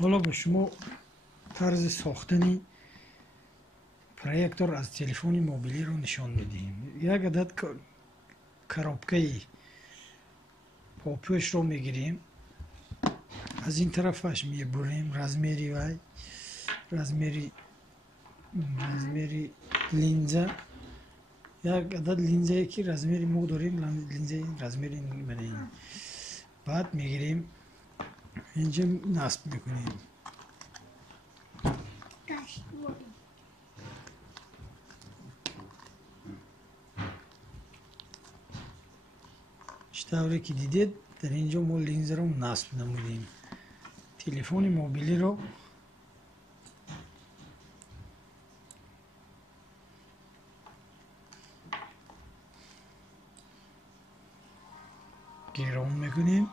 حالا به شما طرز ساختن پروژکتور از تلفن موبیلی رو نشان میدیم. یک عدد کارابکه پاپوش رو میگیریم، از این طرفش میبریم رزمیری وای رزمیری لینزه، یک عدد لینزه که رزمیری ما داریم، لینزه رزمیری منیم، بعد میگیریم اینجا نصب میکنیم. طوری که دیدید در اینجا ما لینز رو نصب نمودیم. تلفن موبیلی رو گرام میکنیم.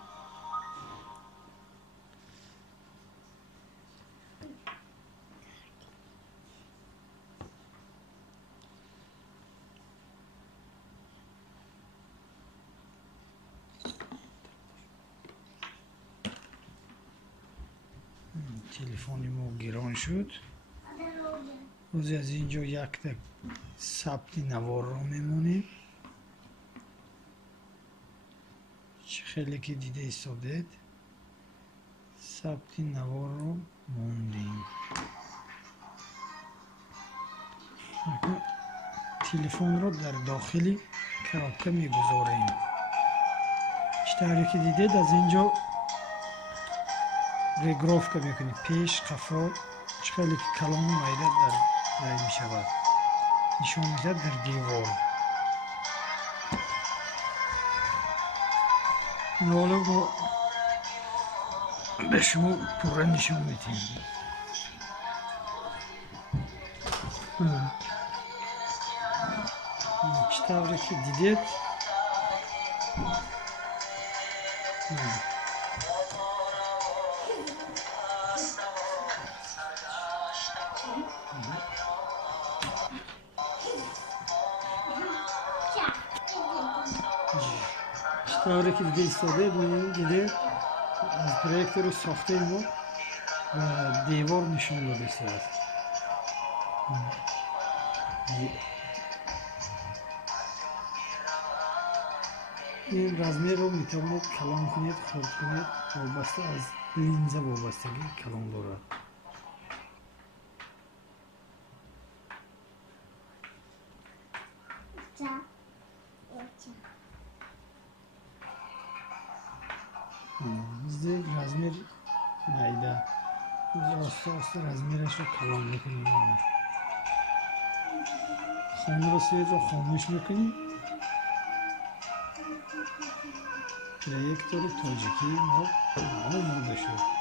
تلفن ما گران شد. روزی از اینجا یک تا ثبت نوار رو میمونیم. چه خیلی که دیده ایستادید ثبت نوار رو موندیم. تلفن رو در داخلی کارابکه میگذاریم. چطوری که دیدید از اینجا ریگرافکه میکنیم، پیش قفا چه خیلی که کلام مایده در رای میشود، نشان میده در دیوار. حالا ما به شما پوره نشان میدیم. چطوری که دیدید طوری که دیده ایستاده دیده از پروژکتور ساخته ما و دیوار نشان داده است. این رزمه رو میتوانید کلان کنید، خرد کنید، وابسته از لینزه وابستگی کلان دارد. زیر رزمیر مایده آسته آسته رزمیرش رو کلان میکنیم. خانه رو سوید رو خاموش میکنیم. پروژکتور تاجیکی ما آماده شد.